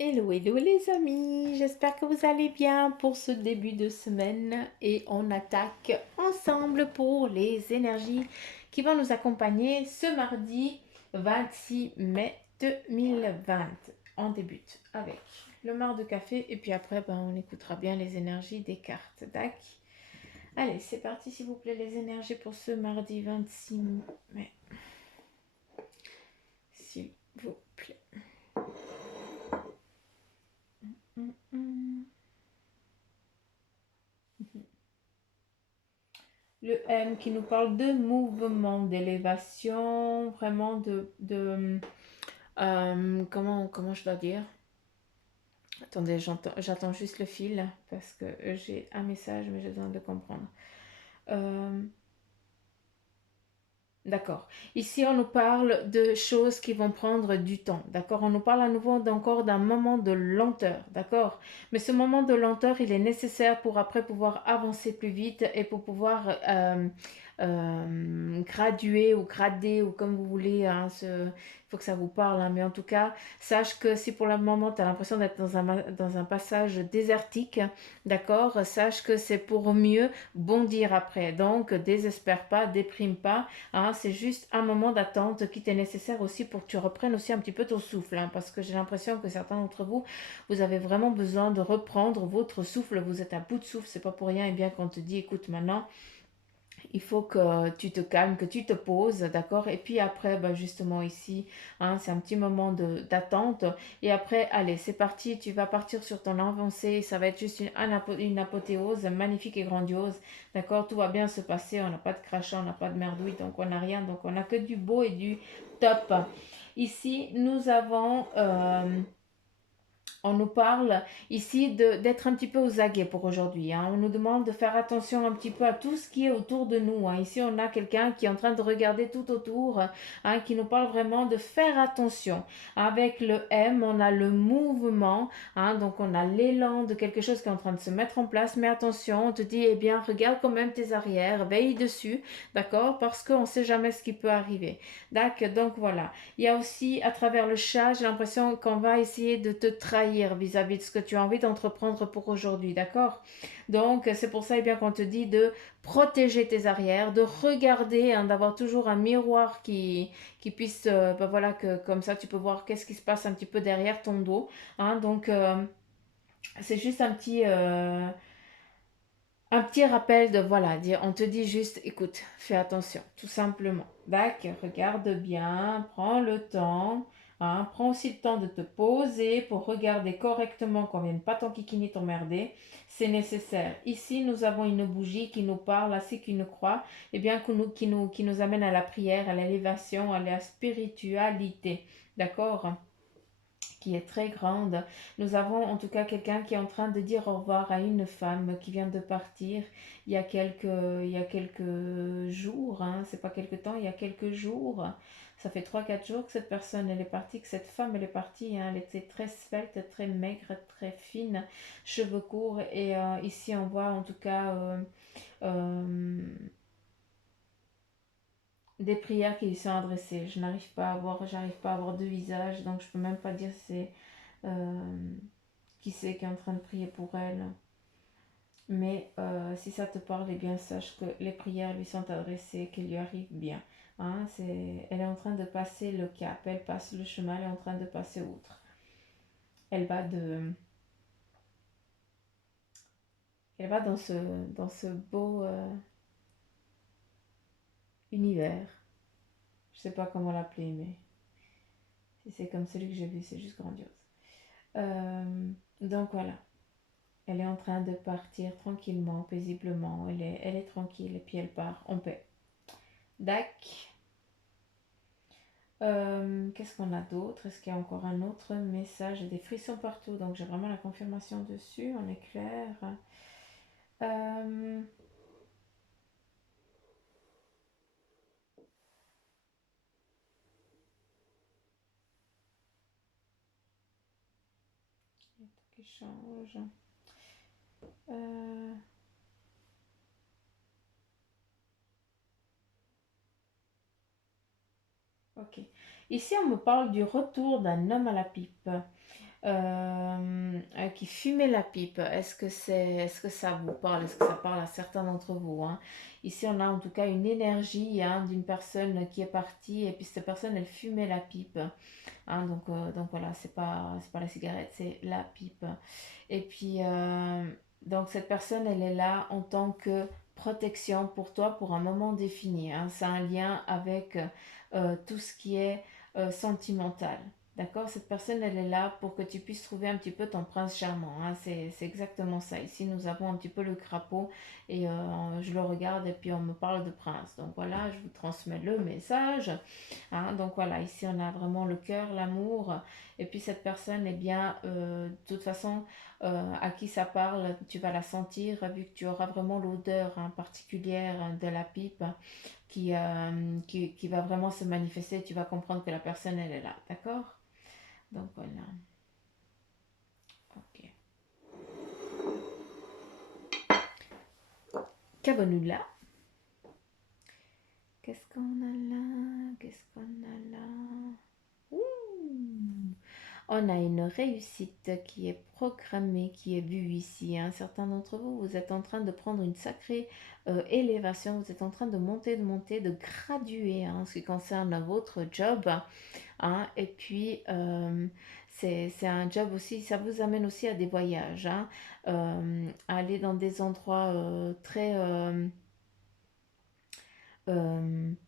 Hello, hello les amis, j'espère que vous allez bien pour ce début de semaine et on attaque ensemble pour les énergies qui vont nous accompagner ce mardi 26 mai 2020. On débute avec le mar de café et puis après on écoutera bien les énergies des cartes. Tac. Allez, c'est parti s'il vous plaît les énergies pour ce mardi 26 mai. S'il vous plaît. Hum, hum. Le M qui nous parle de mouvement, d'élévation, vraiment comment je dois dire? Attendez, j'attends juste le fil parce que j'ai un message mais je dois le comprendre. Euh, D'accord. Ici, on nous parle de choses qui vont prendre du temps. D'accord. On nous parle à nouveau encore d'un moment de lenteur. D'accord. Mais ce moment de lenteur, il est nécessaire pour après pouvoir avancer plus vite et pour pouvoir graduer ou grader ou comme vous voulez. Hein, il faut que ça vous parle. Hein, mais en tout cas, sache que si pour le moment, tu as l'impression d'être dans un passage désertique, d'accord, sache que c'est pour mieux bondir après. Donc, désespère pas, déprime pas. Hein, c'est juste un moment d'attente qui t'est nécessaire aussi pour que tu reprennes aussi un petit peu ton souffle. Hein, parce que j'ai l'impression que certains d'entre vous, vous avez vraiment besoin de reprendre votre souffle. Vous êtes à bout de souffle, c'est pas pour rien. Et bien qu'on te dit, écoute, maintenant, il faut que tu te calmes, que tu te poses, d'accord. Et puis après, justement ici, hein, c'est un petit moment d'attente. Et après, allez, c'est parti, tu vas partir sur ton avancée. Ça va être juste une apothéose magnifique et grandiose, d'accord. Tout va bien se passer, on n'a pas de crachat, on n'a pas de merdouille, donc on n'a rien, donc on n'a que du beau et du top. Ici, nous avons on nous parle ici d'être un petit peu aux aguets pour aujourd'hui. Hein. On nous demande de faire attention un petit peu à tout ce qui est autour de nous. Hein. Ici, on a quelqu'un qui est en train de regarder tout autour, hein, qui nous parle vraiment de faire attention. Avec le M, on a le mouvement, hein, donc on a l'élan de quelque chose qui est en train de se mettre en place. Mais attention, on te dit, eh bien, regarde quand même tes arrières, veille dessus, d'accord, parce qu'on ne sait jamais ce qui peut arriver. D'accord, donc voilà. Il y a aussi, à travers le chat, j'ai l'impression qu'on va essayer de te trahir vis-à-vis de ce que tu as envie d'entreprendre pour aujourd'hui, d'accord? Donc, c'est pour ça, eh bien, qu'on te dit de protéger tes arrières, de regarder, hein, d'avoir toujours un miroir qui puisse, voilà, que comme ça, tu peux voir qu'est-ce qui se passe un petit peu derrière ton dos. Hein, donc, c'est juste un petit rappel de, voilà, dire, on te dit juste, écoute, fais attention, tout simplement. D'accord, regarde bien, prends le temps, hein, prends aussi le temps de te poser pour regarder correctement qu'on ne vienne pas t'enquiquiner, t'emmerder. C'est nécessaire. Ici, nous avons une bougie qui nous parle, ainsi qu'une croix, et bien, qui nous amène à la prière, à l'élévation, à la spiritualité. D'accord? Qui est très grande. Nous avons en tout cas quelqu'un qui est en train de dire au revoir à une femme qui vient de partir il y a quelques jours, hein, c'est pas quelques temps, il y a quelques jours. Ça fait 3 4 jours que cette personne elle est partie, que cette femme elle est partie. Hein, elle était très svelte, très maigre, très fine, cheveux courts. Et ici on voit en tout cas euh, des prières qui lui sont adressées. J'arrive pas à voir de visage, donc je peux même pas dire si c'est qui c'est qui est en train de prier pour elle. Mais si ça te parle, eh bien sache que les prières lui sont adressées, qu'elles lui arrivent bien. Hein, elle est en train de passer le cap, elle passe le chemin, elle est en train de passer outre. Elle va de, elle va dans ce beau univers. Je sais pas comment l'appeler, mais si c'est comme celui que j'ai vu, c'est juste grandiose. Donc voilà, elle est en train de partir tranquillement, paisiblement. Elle est tranquille et puis elle part en paix. Dac. Qu'est-ce qu'on a d'autre? Est-ce qu'il y a encore un autre message? J'ai des frissons partout, donc j'ai vraiment la confirmation dessus, on est clair. Euh, qui change. Euh, ok. Ici, on me parle du retour d'un homme à la pipe. qui fumait la pipe. Est-ce que ça vous parle? Est-ce que ça parle à certains d'entre vous, hein? Ici, on a en tout cas une énergie, hein, d'une personne qui est partie et puis cette personne, elle fumait la pipe. Hein, donc voilà, c'est pas la cigarette, c'est la pipe. Et puis, donc cette personne, elle est là en tant que protection pour toi pour un moment défini, hein. C'est un lien avec tout ce qui est sentimental. D'accord? Cette personne, elle est là pour que tu puisses trouver un petit peu ton prince charmant, hein. C'est exactement ça. Ici, nous avons un petit peu le crapaud et je le regarde et puis on me parle de prince. Donc voilà, je vous transmets le message. Hein. Donc voilà, ici, on a vraiment le cœur, l'amour. Et puis cette personne, eh bien, de toute façon, à qui ça parle, tu vas la sentir, vu que tu auras vraiment l'odeur, hein, particulière, hein, de la pipe qui va vraiment se manifester. Tu vas comprendre que la personne, elle est là. D'accord? Donc voilà. Ok. Qu'avons-nous là? Qu'est-ce qu'on a là? Qu'est-ce qu'on a là? Ouh. On a une réussite qui est programmée, qui est vue ici, hein. Certains d'entre vous, vous êtes en train de prendre une sacrée élévation, vous êtes en train de monter, de graduer, hein, en ce qui concerne votre job, hein. Et puis, c'est un job aussi, ça vous amène aussi à des voyages, hein, à aller dans des endroits très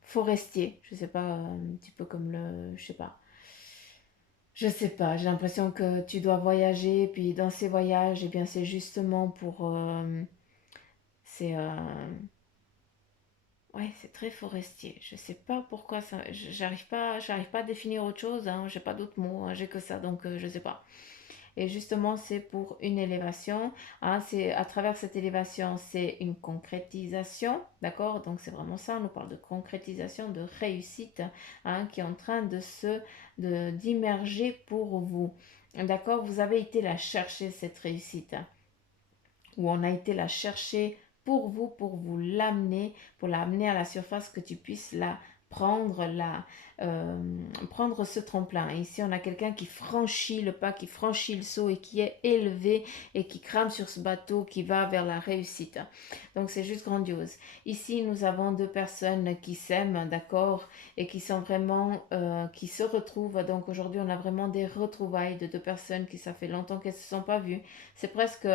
forestiers, je sais pas, un petit peu comme le, je sais pas, j'ai l'impression que tu dois voyager, puis dans ces voyages, eh bien, c'est justement pour... c'est... ouais, c'est très forestier. Je sais pas pourquoi ça... j'arrive pas à définir autre chose, hein. J'ai pas d'autres mots, hein. J'ai que ça, donc je sais pas. Et justement, c'est pour une élévation, hein. C'est à travers cette élévation, c'est une concrétisation, d'accord? Donc c'est vraiment ça, on nous parle de concrétisation, de réussite, hein, qui est en train d'immerger pour vous. D'accord? Vous avez été la chercher, cette réussite, hein, où on a été la chercher pour vous l'amener, pour l'amener à la surface, que tu puisses la prendre, prendre ce tremplin. Et ici, on a quelqu'un qui franchit le pas, qui franchit le saut et qui est élevé et qui crame sur ce bateau qui va vers la réussite. Donc, c'est juste grandiose. Ici, nous avons deux personnes qui s'aiment, d'accord, et qui sont vraiment, qui se retrouvent. Donc, aujourd'hui, on a vraiment des retrouvailles de deux personnes qui, ça fait longtemps qu'elles ne se sont pas vues. C'est presque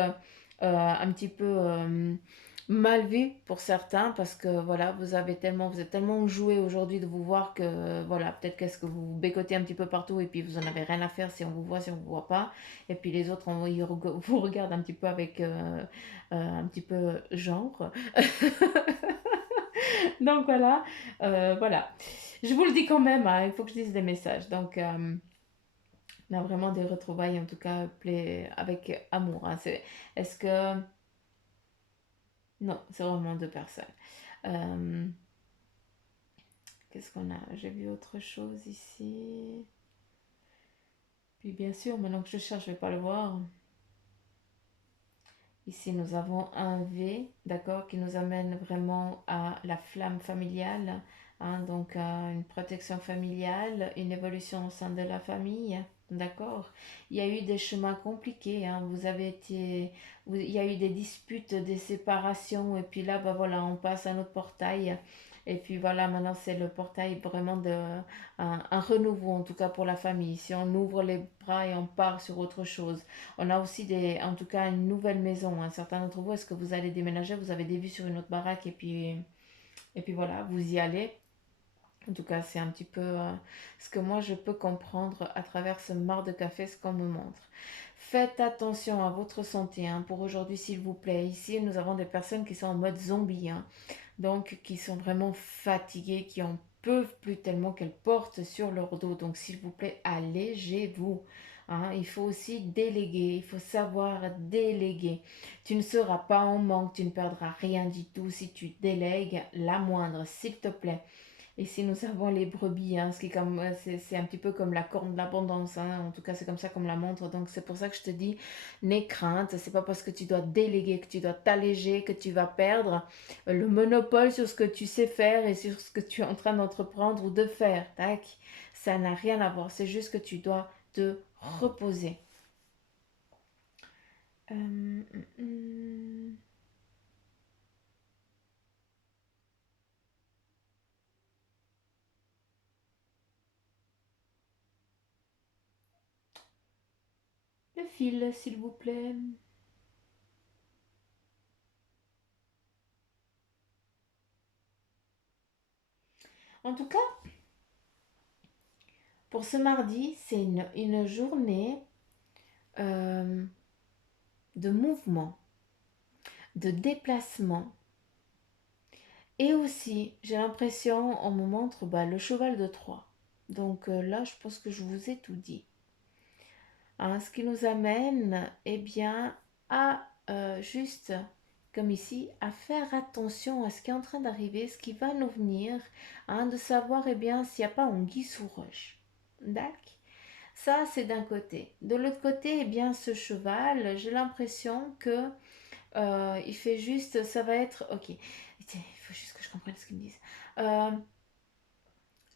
un petit peu mal vu pour certains parce que voilà, vous êtes tellement joué aujourd'hui de vous voir que voilà, peut-être qu'est-ce que vous bécotez un petit peu partout et puis vous en avez rien à faire si on vous voit, si on vous voit pas. Et puis les autres, vous regardent un petit peu avec un petit peu genre. Donc voilà, voilà. Je vous le dis quand même, hein, il faut que je dise des messages. Donc on a vraiment des retrouvailles en tout cas avec amour, hein. Est-ce que non, c'est vraiment deux personnes. Euh, Qu'est-ce qu'on a? J'ai vu autre chose ici. Puis bien sûr, maintenant que je cherche, je ne vais pas le voir. Ici, nous avons un V, d'accord, qui nous amène vraiment à la flamme familiale, hein, donc à une protection familiale, une évolution au sein de la famille, d'accord. Il y a eu des chemins compliqués, hein, il y a eu des disputes, des séparations, et puis là, bah voilà, on passe à notre portail. Et puis voilà, maintenant c'est le portail vraiment un renouveau, en tout cas pour la famille. Si on ouvre les bras et on part sur autre chose. On a aussi en tout cas une nouvelle maison, hein. Certains d'entre vous, est-ce que vous allez déménager? Vous avez des vues sur une autre baraque et puis voilà, vous y allez. En tout cas, c'est un petit peu ce que moi je peux comprendre à travers ce marc de café, ce qu'on me montre. Faites attention à votre santé, hein, pour aujourd'hui, s'il vous plaît. Ici, nous avons des personnes qui sont en mode zombie, hein, donc qui sont vraiment fatiguées, qui en peuvent plus tellement qu'elles portent sur leur dos. Donc, s'il vous plaît, allégez-vous. Hein. Il faut aussi déléguer, il faut savoir déléguer. Tu ne seras pas en manque, tu ne perdras rien du tout si tu délègues la moindre, s'il te plaît. Ici, nous avons les brebis, hein, ce qui est comme, c'est un petit peu comme la corne de l'abondance, hein. En tout cas, c'est comme ça qu'on me la montre. Donc, c'est pour ça que je te dis, n'aie crainte. C'est pas parce que tu dois déléguer, que tu dois t'alléger, que tu vas perdre le monopole sur ce que tu sais faire et sur ce que tu es en train d'entreprendre ou de faire. Tac. Ça n'a rien à voir. C'est juste que tu dois te reposer. hum, hum. Le fil, s'il vous plaît. En tout cas, pour ce mardi, c'est une journée euh, de mouvement, de déplacement. Et aussi, j'ai l'impression, on me montre bah, le cheval de Troie. Donc là, je pense que je vous ai tout dit. Hein, ce qui nous amène, eh bien, à juste, comme ici, à faire attention à ce qui est en train d'arriver, ce qui va nous venir, hein, de savoir, eh bien, s'il n'y a pas anguille sous roche. D'accord. Ça, c'est d'un côté. De l'autre côté, eh bien, ce cheval, j'ai l'impression que il fait juste, ça va être, ok. Il faut juste que je comprenne ce qu'ils me disent. Euh,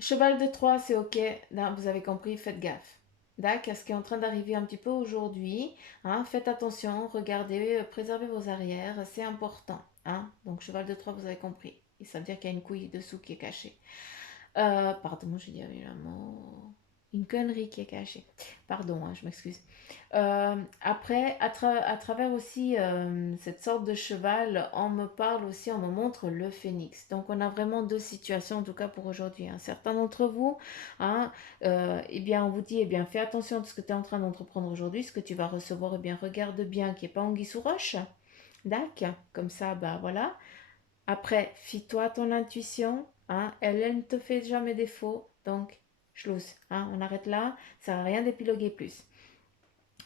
Cheval de Troie, c'est ok. Non, vous avez compris, faites gaffe. D'accord, ce qui est en train d'arriver un petit peu aujourd'hui. Hein, faites attention, regardez, préservez vos arrières, c'est important. Hein. Donc, cheval de Troie, vous avez compris. Et ça veut dire qu'il y a une couille dessous qui est cachée. Pardon, j'ai dit un mot. Une connerie qui est cachée. Pardon, hein, je m'excuse. Après, à travers aussi cette sorte de cheval, on me parle aussi, on me montre le phénix. Donc, on a vraiment deux situations, en tout cas pour aujourd'hui. Hein. Certains d'entre vous, hein, eh bien, on vous dit, eh bien, fais attention de ce que tu es en train d'entreprendre aujourd'hui, ce que tu vas recevoir, eh bien, regarde bien qu'il n'y ait pas anguille sous roche. D'accord. Comme ça, bah voilà. Après, fie-toi à ton intuition, hein, elle ne te fait jamais défaut, donc schluss, hein, on arrête là, ça sert à rien d'épiloguer plus.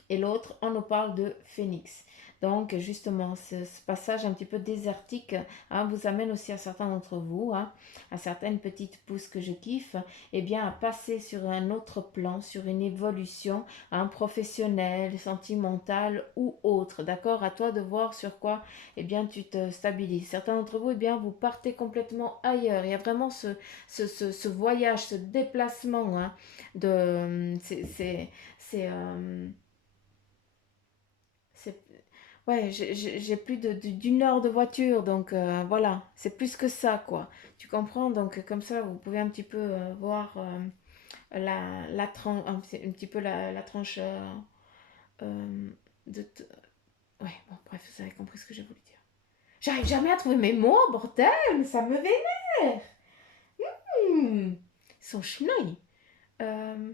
Et l'autre, on nous parle de phénix. Donc justement, ce passage un petit peu désertique hein, vous amène aussi à certains d'entre vous, hein, à certaines petites pousses que je kiffe, eh bien à passer sur un autre plan, sur une évolution hein, professionnelle, sentimentale ou autre. D'accord. À toi de voir sur quoi eh bien, tu te stabilises. Certains d'entre vous, eh bien, vous partez complètement ailleurs. Il y a vraiment ce voyage, ce déplacement hein, de... c'est ouais, j'ai plus d'une heure de voiture, donc voilà, c'est plus que ça, quoi. Tu comprends? Donc comme ça, vous pouvez un petit peu voir la tranche, un petit peu la tranche euh, de... Ouais, bon, bref, vous avez compris ce que j'ai voulu dire. J'arrive jamais à trouver mes mots, bordel, ça me vénère. Ils sont chenilles. Euh,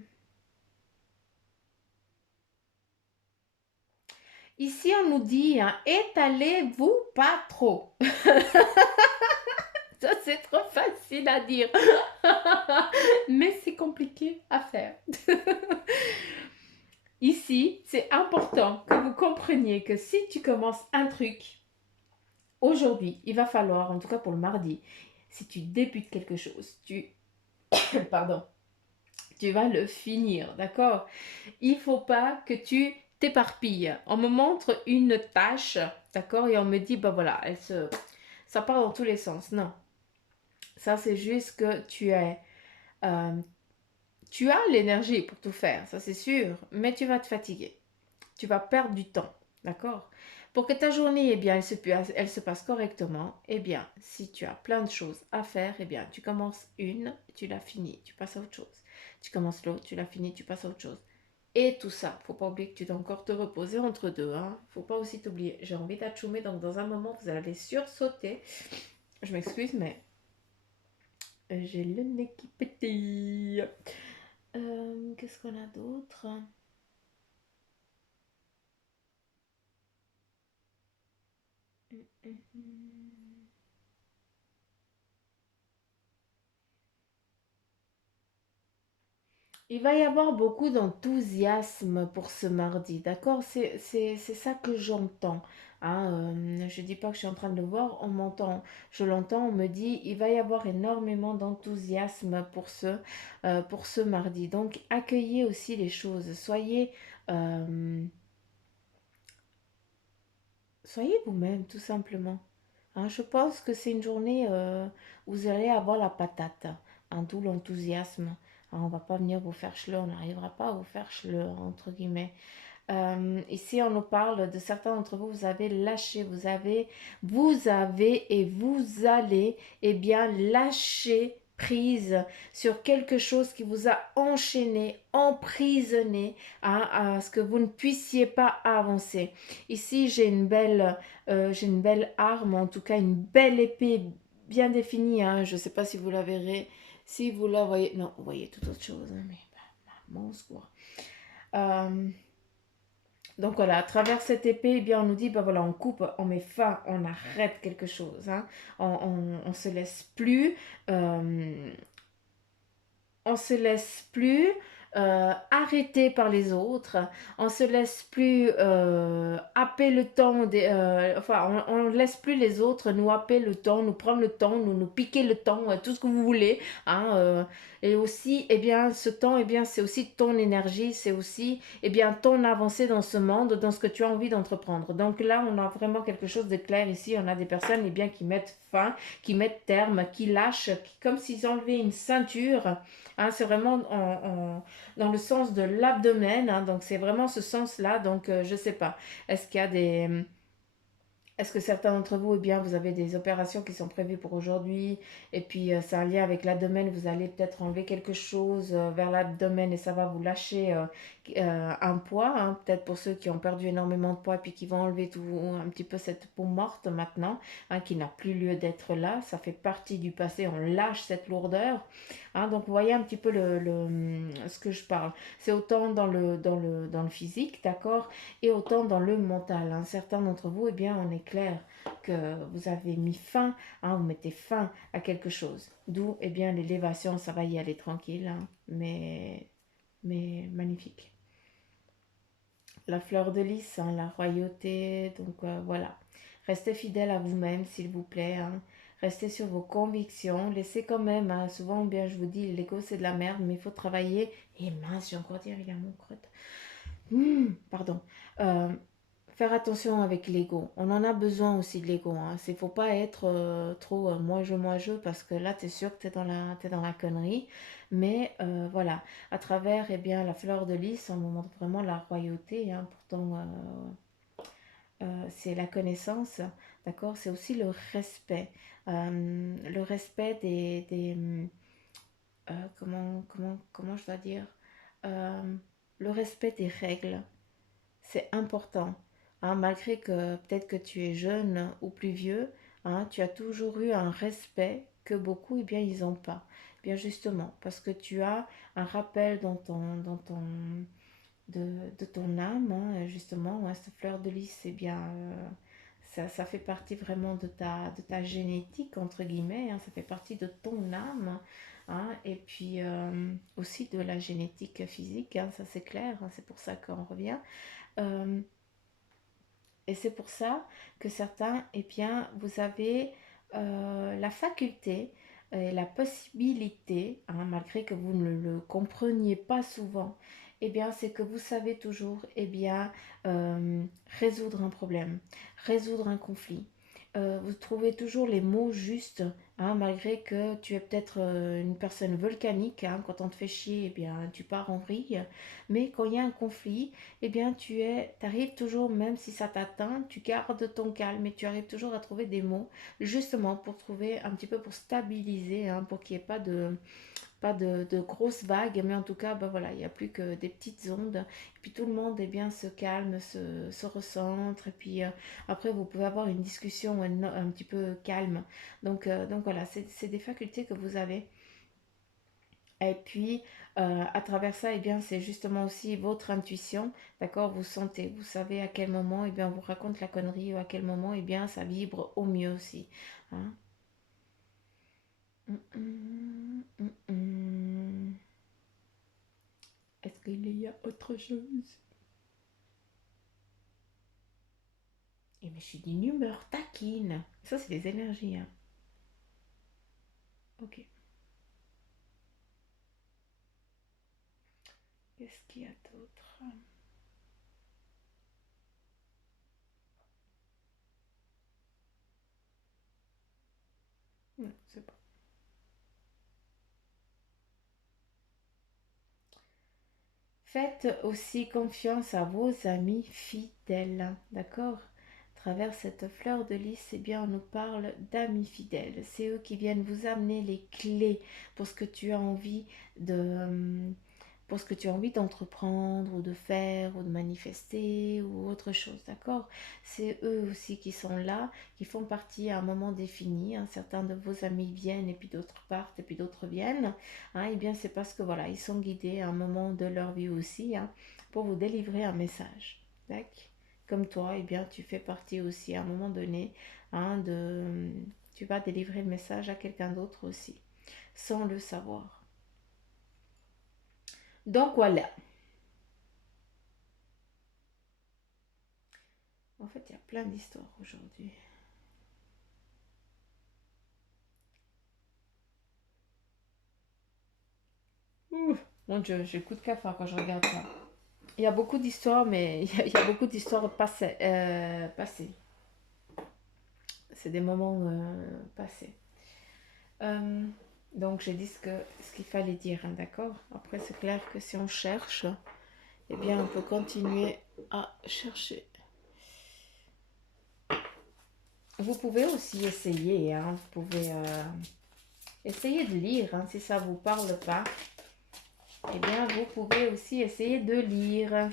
Ici, on nous dit, hein, étalez-vous pas trop. Ça, c'est trop facile à dire. Mais c'est compliqué à faire. Ici, c'est important que vous compreniez que si tu commences un truc aujourd'hui, il va falloir, en tout cas pour le mardi, si tu débutes quelque chose, pardon, tu vas le finir, d'accord? Il faut pas que tu t'éparpilles. On me montre une tâche, d'accord? Et on me dit, bah voilà, ça part dans tous les sens. Non, ça c'est juste que euh, tu as l'énergie pour tout faire, ça c'est sûr, mais tu vas te fatiguer. Tu vas perdre du temps, d'accord? Pour que ta journée, eh bien, elle se passe correctement, eh bien, si tu as plein de choses à faire, eh bien, tu commences une, tu l'as finie, tu passes à autre chose. Tu commences l'autre, tu l'as finie, tu passes à autre chose. Et tout ça, faut pas oublier que tu dois encore te reposer entre deux, hein. Faut pas aussi t'oublier. J'ai envie d'achoumer, donc dans un moment, vous allez sursauter. Je m'excuse, mais j'ai le nez qui pétille. Qu'est-ce qu'on a d'autre? Il va y avoir beaucoup d'enthousiasme pour ce mardi, d'accord? C'est ça que j'entends. Hein, je ne dis pas que je suis en train de le voir, on m'entend, je l'entends, on me dit il va y avoir énormément d'enthousiasme pour ce mardi. Donc accueillez aussi les choses, euh, soyez vous-même tout simplement. Hein, je pense que c'est une journée où vous allez avoir la patate, hein, tout l'enthousiasme. Hein, on va pas venir vous faire chleur, on n'arrivera pas à vous faire chleur, entre guillemets. Ici, on nous parle de certains d'entre vous, vous avez lâché, vous avez et vous allez, eh bien, lâcher prise sur quelque chose qui vous a enchaîné, emprisonné, hein, à ce que vous ne puissiez pas avancer. Ici, j'ai une belle arme, en tout cas une belle épée bien définie. Hein. Je ne sais pas si vous la verrez, si vous la voyez. Non, vous voyez toute autre chose, hein, mais mon secours. Euh, donc voilà, à travers cette épée, eh bien, on nous dit, ben voilà, on coupe, on met fin, on arrête quelque chose. Hein. On se laisse plus. euh, on se laisse plus arrêter par les autres, on se laisse plus happer le temps, enfin on laisse plus les autres nous happer le temps, nous prendre le temps, nous piquer le temps, tout ce que vous voulez. Hein, et aussi, eh bien, ce temps, eh bien, c'est aussi ton énergie, c'est aussi eh bien, ton avancée dans ce monde, dans ce que tu as envie d'entreprendre. Donc là, on a vraiment quelque chose de clair ici, on a des personnes eh bien, qui mettent fin, qui mettent terme, qui lâchent, comme s'ils enlevaient une ceinture. Hein, c'est vraiment dans le sens de l'abdomen, hein, donc c'est vraiment ce sens-là. Donc je ne sais pas, est-ce qu'il y a des, est-ce que certains d'entre vous, eh bien, vous avez des opérations qui sont prévues pour aujourd'hui et puis c'est un lien avec l'abdomen, vous allez peut-être enlever quelque chose vers l'abdomen et ça va vous lâcher un poids, hein, peut-être pour ceux qui ont perdu énormément de poids et puis qui vont enlever tout un petit peu cette peau morte maintenant, hein, qui n'a plus lieu d'être là, ça fait partie du passé, on lâche cette lourdeur. Hein, donc vous voyez un petit peu ce que je parle. C'est autant dans le physique, d'accord, et autant dans le mental. Hein. Certains d'entre vous, eh bien, on est clair que vous avez mis fin, hein, vous mettez fin à quelque chose. D'où, eh bien, l'élévation, ça va y aller tranquille, hein, mais magnifique. La fleur de lys, hein, la royauté, donc voilà. Restez fidèle à vous-même, s'il vous plaît. Hein. Restez sur vos convictions. Laissez quand même, hein, souvent, bien, je vous dis, l'ego, c'est de la merde, mais il faut travailler. Et mince, j'ai encore dit, il y a mon crotte. Pardon. Euh, Faire attention avec l'ego. On en a besoin aussi de l'ego. Hein. C'est faut pas être trop moi je parce que là tu es sûr que t'es dans la connerie. Mais voilà, à travers eh bien la fleur de lys, on nous montre vraiment la royauté. Hein. Pourtant c'est la connaissance, d'accord. C'est aussi le respect comment je dois dire, Euh, le respect des règles. C'est important. Hein, malgré que peut-être que tu es jeune ou plus vieux, hein, tu as toujours eu un respect que beaucoup, eh bien, ils n'ont pas. Bien justement, parce que tu as un rappel de ton âme, hein, justement, hein, cette fleur de lys, eh bien, ça fait partie vraiment de ta génétique, entre guillemets, hein, ça fait partie de ton âme, hein, et puis aussi de la génétique physique, hein, ça c'est clair, hein, c'est pour ça qu'on revient. Euh, et c'est pour ça que certains, eh bien, vous avez la faculté et la possibilité, hein, malgré que vous ne le compreniez pas souvent, eh bien, c'est que vous savez toujours, eh bien, résoudre un problème, résoudre un conflit. Vous trouvez toujours les mots justes, hein, malgré que tu es peut-être une personne volcanique, hein, quand on te fait chier, eh bien, tu pars en vrille. Mais quand il y a un conflit, eh bien tu arrives toujours, même si ça t'atteint, tu gardes ton calme et tu arrives toujours à trouver des mots, justement pour trouver un petit peu, pour stabiliser, hein, pour qu'il n'y ait pas de grosses vagues, mais en tout cas, ben voilà, il n'y a plus que des petites ondes, et puis tout le monde eh bien, se calme, se recentre, et puis après vous pouvez avoir une discussion un petit peu calme. Donc voilà, c'est des facultés que vous avez. Et puis, à travers ça, eh bien, c'est justement aussi votre intuition, d'accord? Vous sentez, vous savez à quel moment, eh bien, on vous raconte la connerie, ou à quel moment, eh bien, ça vibre au mieux aussi. Hein. Est-ce qu'il y a autre chose? Eh mais je suis d'une humeur taquine. Ça, c'est des énergies, hein. Ok. Qu'est-ce qu'il y a d'autre? Non, c'est pas. Faites aussi confiance à vos amis fidèles, d'accord? À travers cette fleur de lys, eh bien, on nous parle d'amis fidèles. C'est eux qui viennent vous amener les clés pour ce que tu as envie de, pour ce que tu as envie d'entreprendre ou de faire ou de manifester ou autre chose, d'accord? C'est eux aussi qui sont là, qui font partie à un moment défini, hein. Certains de vos amis viennent et puis d'autres partent et puis d'autres viennent, hein. Eh bien c'est parce que voilà, ils sont guidés à un moment de leur vie aussi, hein, pour vous délivrer un message, d'accord? Comme toi, eh bien tu fais partie aussi à un moment donné, hein, tu vas délivrer le message à quelqu'un d'autre aussi, sans le savoir. Donc voilà. En fait, il y a plein d'histoires aujourd'hui. Ouh, mon Dieu, j'ai le coup de cafard quand je regarde ça. Il y a beaucoup d'histoires, mais il y a beaucoup d'histoires passées. Passées. C'est des moments passés. Euh, donc, j'ai dit ce qu'il fallait dire, hein, d'accord? Après, c'est clair que si on cherche, eh bien, on peut continuer à chercher. Vous pouvez aussi essayer, hein, vous pouvez essayer de lire, hein, si ça ne vous parle pas. Eh bien, vous pouvez aussi essayer de lire.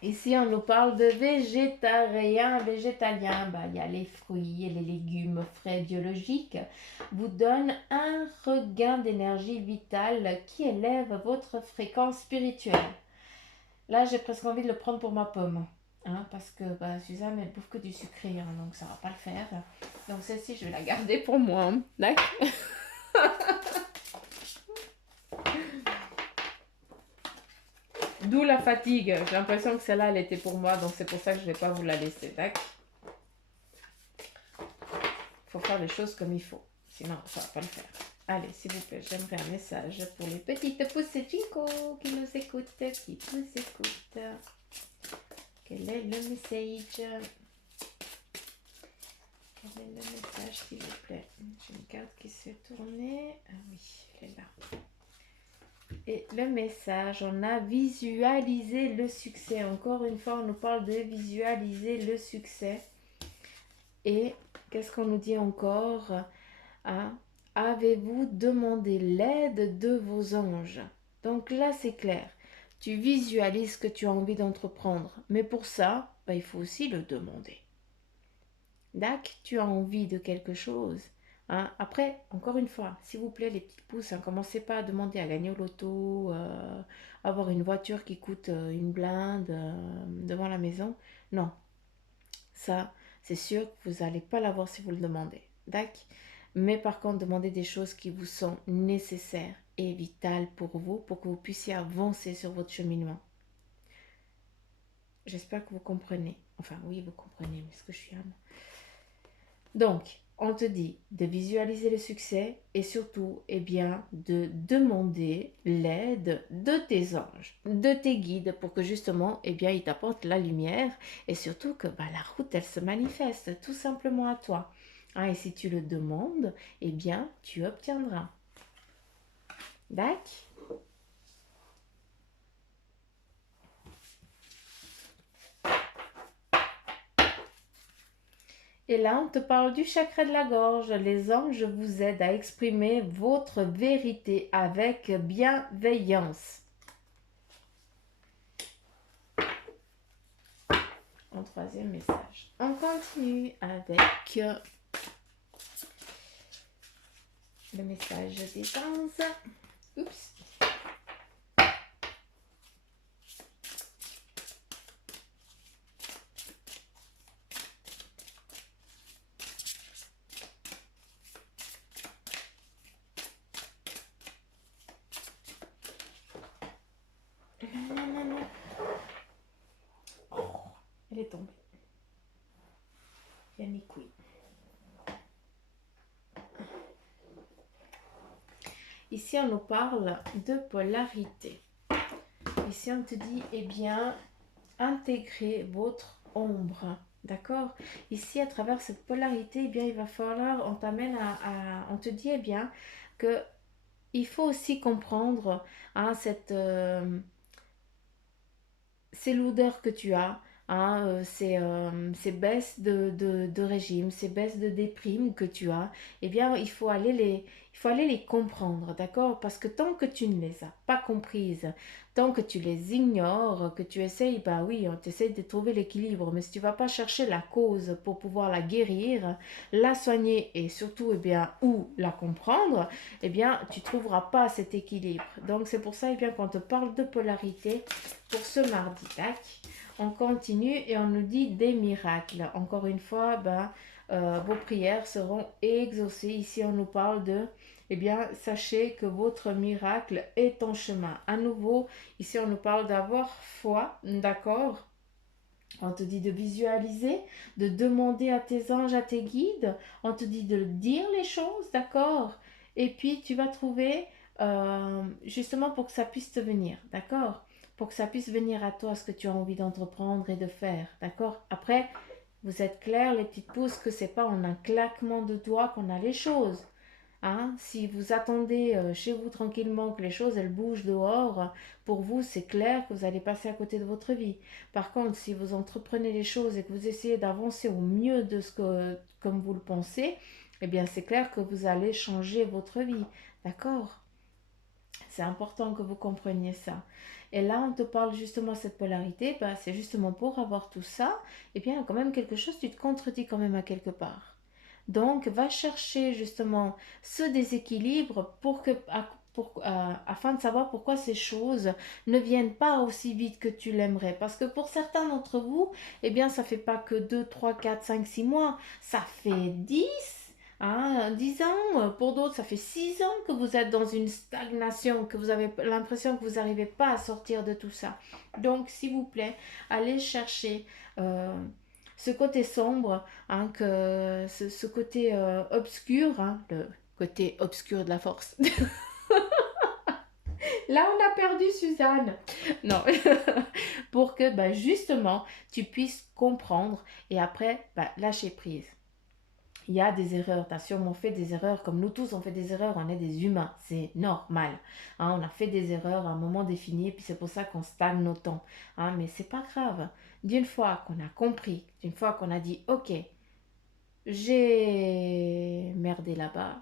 Ici, on nous parle de végétarien, végétalien. Ben, il y a les fruits et les légumes frais biologiques. Vous donnent un regain d'énergie vitale qui élève votre fréquence spirituelle. Là, j'ai presque envie de le prendre pour ma pomme. Hein, parce que bah, Suzanne, elle bouffe que du sucré, hein, donc ça va pas le faire. Donc celle-ci, je vais la garder pour moi. Hein. D'accord. D'où la fatigue. J'ai l'impression que celle-là, elle était pour moi, donc c'est pour ça que je ne vais pas vous la laisser. D'accord. Il faut faire les choses comme il faut. Sinon, ça ne va pas le faire. Allez, s'il vous plaît, j'aimerais un message pour les petites pousses Chico qui nous écoutent, qui nous écoutent. Quel est le message? Quel est le message, s'il vous plaît? J'ai une carte qui se fait tourner. Ah oui, elle est là. Et le message, on a visualisé le succès. Encore une fois, on nous parle de visualiser le succès. Et qu'est-ce qu'on nous dit encore? Ah, avez-vous demandé l'aide de vos anges? Donc là, c'est clair. Tu visualises ce que tu as envie d'entreprendre. Mais pour ça, bah, il faut aussi le demander. D'accord? Tu as envie de quelque chose. Hein? Après, encore une fois, s'il vous plaît, les petites pousses, hein, commencez pas à demander à gagner au loto, avoir une voiture qui coûte une blinde devant la maison. Non, ça, c'est sûr que vous n'allez pas l'avoir si vous le demandez. D'accord? Mais par contre, demandez des choses qui vous sont nécessaires et vitales pour vous, pour que vous puissiez avancer sur votre cheminement. J'espère que vous comprenez. Enfin, oui, vous comprenez, mais ce que je suis âme. Donc, on te dit de visualiser le succès et surtout, eh bien, de demander l'aide de tes anges, de tes guides pour que justement, eh bien, ils t'apportent la lumière et surtout que bah, la route, elle se manifeste tout simplement à toi. Hein, et si tu le demandes, eh bien, tu obtiendras. D'accord? Et là, on te parle du chakra de la gorge. Les anges vous aident à exprimer votre vérité avec bienveillance. En troisième message. On continue avec le message des anges. Oups. Oh, elle est tombée. Yannick, oui. Ici, on nous parle de polarité. Ici, on te dit, eh bien, intégrez votre ombre. D'accord? Ici, à travers cette polarité, eh bien, il va falloir, on t'amène on te dit, eh bien, que il faut aussi comprendre hein, c'est l'odeur que tu as, hein, ces baisses de régime, ces baisses de déprime que tu as, eh bien, il faut aller les comprendre, d'accord? Parce que tant que tu ne les as pas comprises, tant que tu les ignores, que tu essayes, bah oui, tu essayes de trouver l'équilibre, mais si tu vas pas chercher la cause pour pouvoir la guérir, la soigner et surtout, eh bien, ou la comprendre, eh bien, tu trouveras pas cet équilibre. Donc, c'est pour ça, eh bien, quand on te parle de polarité, pour ce mardi, tac, on continue et on nous dit des miracles. Encore une fois, vos prières seront exaucées. Ici, on nous parle de, eh bien, sachez que votre miracle est en chemin. À nouveau, ici, on nous parle d'avoir foi, d'accord? On te dit de visualiser, de demander à tes anges, à tes guides. On te dit de dire les choses, d'accord? Et puis tu vas trouver, justement pour que ça puisse te venir, d'accord? Pour que ça puisse venir à toi ce que tu as envie d'entreprendre et de faire, d'accord? Après, vous êtes clairs, les petites pousses, que c'est pas en un claquement de doigts qu'on a les choses. Hein, si vous attendez chez vous tranquillement que les choses elles bougent dehors, pour vous c'est clair que vous allez passer à côté de votre vie. Par contre, si vous entreprenez les choses et que vous essayez d'avancer au mieux de ce que comme vous le pensez, eh bien c'est clair que vous allez changer votre vie. D'accord? C'est important que vous compreniez ça. Et là, on te parle justement de cette polarité, bah, c'est justement pour avoir tout ça, et bien, il y a quand même quelque chose, tu te contredis quand même à quelque part. Donc, va chercher justement ce déséquilibre afin de savoir pourquoi ces choses ne viennent pas aussi vite que tu l'aimerais. Parce que pour certains d'entre vous, eh bien, ça fait pas que 2, 3, 4, 5, 6 mois, ça fait 10, hein, 10 ans. Pour d'autres, ça fait 6 ans que vous êtes dans une stagnation, que vous avez l'impression que vous n'arrivez pas à sortir de tout ça. Donc, s'il vous plaît, allez chercher euh, ce côté sombre, hein, ce côté obscur, hein, le côté obscur de la force. Là, on a perdu Suzanne. Non, pour que justement tu puisses comprendre et après lâcher prise. Il y a des erreurs, tu as sûrement fait des erreurs, comme nous tous on fait des erreurs, on est des humains, c'est normal. Hein, on a fait des erreurs à un moment défini, et puis c'est pour ça qu'on stagne autant. Hein, mais c'est pas grave. D'une fois qu'on a compris, d'une fois qu'on a dit ok, j'ai merdé là-bas,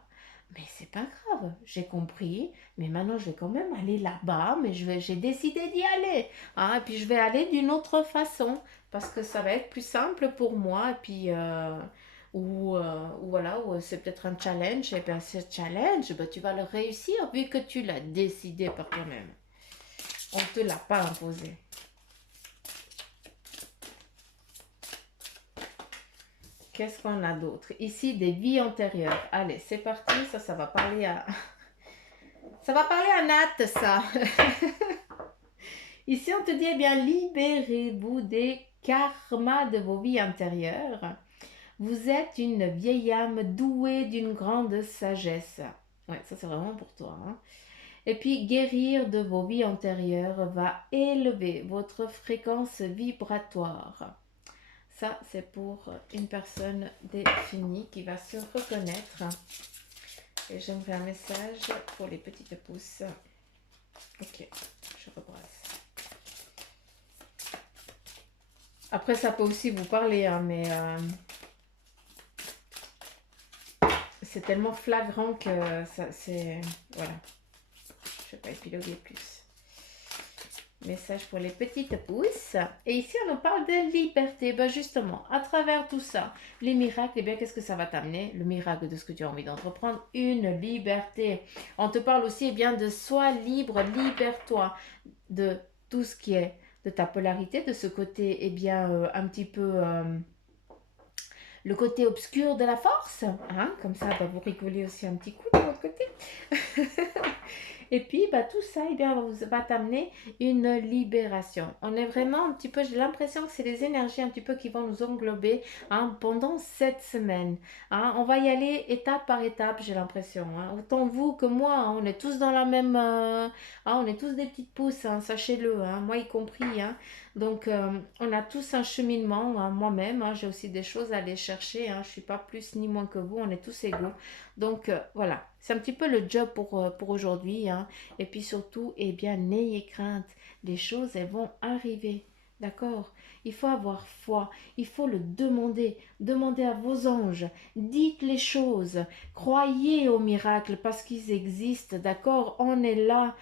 mais c'est pas grave, j'ai compris, mais maintenant je vais quand même aller là-bas, mais j'ai décidé d'y aller. Hein, et puis je vais aller d'une autre façon, parce que ça va être plus simple pour moi, et puis ou voilà, ou c'est peut-être un challenge, et bien ce challenge, tu vas le réussir vu que tu l'as décidé par toi-même. On ne te l'a pas imposé. Qu'est-ce qu'on a d'autre? Ici, des vies antérieures. Allez, c'est parti. Ça va parler à... Ça va parler à Nat, ça. Ici, on te dit, eh bien, libérez-vous des karmas de vos vies antérieures. Vous êtes une vieille âme douée d'une grande sagesse. Ouais, ça c'est vraiment pour toi. Hein. Et puis, guérir de vos vies antérieures va élever votre fréquence vibratoire. Ça, c'est pour une personne définie qui va se reconnaître. Et j'aimerais un message pour les petites pousses. Ok, je rebrasse. Après, ça peut aussi vous parler, hein, mais c'est tellement flagrant que ça, c'est... Voilà. Je ne vais pas épiloguer plus. Message pour les petites pousses. Et ici, on nous parle de liberté. Ben justement, à travers tout ça, les miracles, eh bien, qu'est-ce que ça va t'amener? Le miracle de ce que tu as envie d'entreprendre, une liberté. On te parle aussi, eh bien, de sois libre, libère-toi de tout ce qui est de ta polarité, de ce côté, eh bien, un petit peu... le côté obscur de la force, hein, comme ça, vous rigolez aussi un petit coup de votre côté. Et puis, tout ça, eh bien, va t'amener une libération. On est vraiment un petit peu, j'ai l'impression que c'est les énergies un petit peu qui vont nous englober hein, pendant cette semaine. Hein. On va y aller étape par étape, j'ai l'impression. Hein. Autant vous que moi, hein, on est tous dans la même... on est tous des petites pousses, hein, sachez-le, hein, moi y compris. Hein. Donc, on a tous un cheminement. Hein, moi-même, hein, j'ai aussi des choses à aller chercher. Hein, je ne suis pas plus ni moins que vous, on est tous égaux. Donc, voilà, c'est un petit peu le job pour aujourd'hui. Hein. Et puis surtout, eh bien, n'ayez crainte. Les choses, elles vont arriver. D'accord? Il faut avoir foi, il faut le demander. Demandez à vos anges, dites les choses, croyez aux miracles parce qu'ils existent, d'accord? On est là,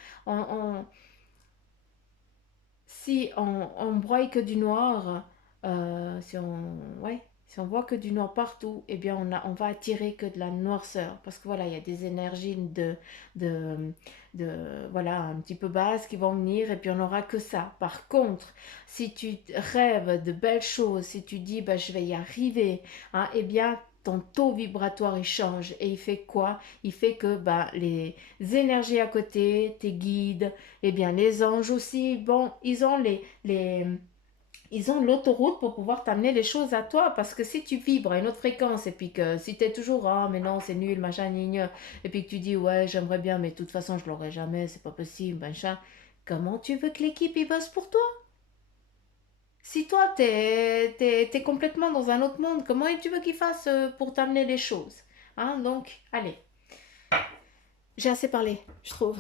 si on broye que du noir, ouais, si on voit que du noir partout, eh bien on va attirer que de la noirceur. Parce que voilà, il y a des énergies de, voilà, un petit peu basses qui vont venir et puis on n'aura que ça. Par contre, si tu rêves de belles choses, si tu dis bah, je vais y arriver, hein, eh bien ton taux vibratoire il change et il fait quoi? Il fait que bah, les énergies à côté, tes guides, eh bien, les anges aussi, bon, ils ont l'autoroute pour pouvoir t'amener les choses à toi. Parce que si tu vibres à une autre fréquence et puis que si tu es toujours, ah, mais non, c'est nul, machin, gna, et puis que tu dis, ouais, j'aimerais bien, mais de toute façon, je l'aurai jamais, c'est pas possible, machin, comment tu veux que l'équipe y bosse pour toi? Si toi, t'es complètement dans un autre monde, comment tu veux qu'ils fassent pour t'amener les choses? Hein, donc, allez, j'ai assez parlé, je trouve.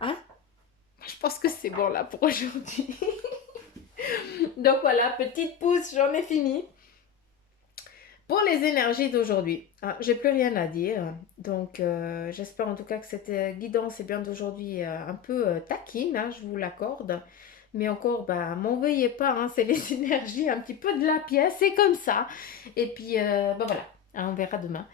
Hein? Je pense que c'est bon là pour aujourd'hui. Donc voilà, petite pouce, j'en ai fini. Pour les énergies d'aujourd'hui, hein, j'ai plus rien à dire. Donc j'espère en tout cas que cette guidance est bien d'aujourd'hui un peu taquine, hein, je vous l'accorde. Mais encore, bah, m'en veuillez pas, hein, c'est les énergies un petit peu de la pièce, c'est comme ça. Et puis, bah voilà, hein, on verra demain.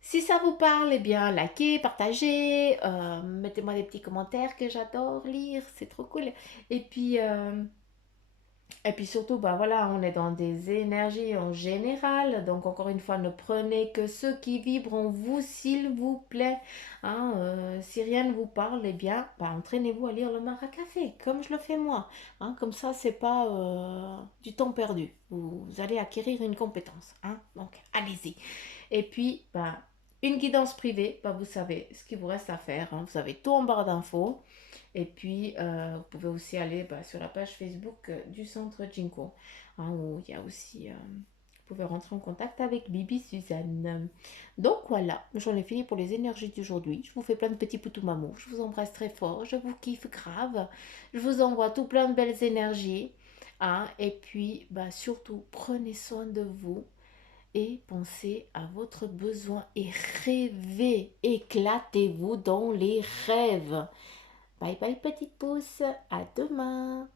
Si ça vous parle, eh bien, likez, partagez, mettez-moi des petits commentaires que j'adore lire, c'est trop cool. Et puis, euh, Et puis surtout, bah voilà, on est dans des énergies en général. Donc encore une fois, ne prenez que ceux qui vibrent en vous, s'il vous plaît. Hein, si rien ne vous parle, eh bien, bah, entraînez-vous à lire le Maracafé, comme je le fais moi. Hein, comme ça, c'est pas du temps perdu. Vous allez acquérir une compétence. Hein, donc allez-y. Et puis, bah, une guidance privée, bah, vous savez ce qu'il vous reste à faire. Hein. Vous avez tout en barre d'infos. Et puis, vous pouvez aussi aller bah, sur la page Facebook du centre Jinko, hein, où il y a aussi, vous pouvez rentrer en contact avec Bibi Suzanne. Donc voilà, j'en ai fini pour les énergies d'aujourd'hui. Je vous fais plein de petits poutous mamou. Je vous embrasse très fort. Je vous kiffe grave. Je vous envoie tout plein de belles énergies. Hein, et puis, bah, surtout, prenez soin de vous et pensez à votre besoin et rêvez. Éclatez-vous dans les rêves. Bye bye petite pouce, à demain.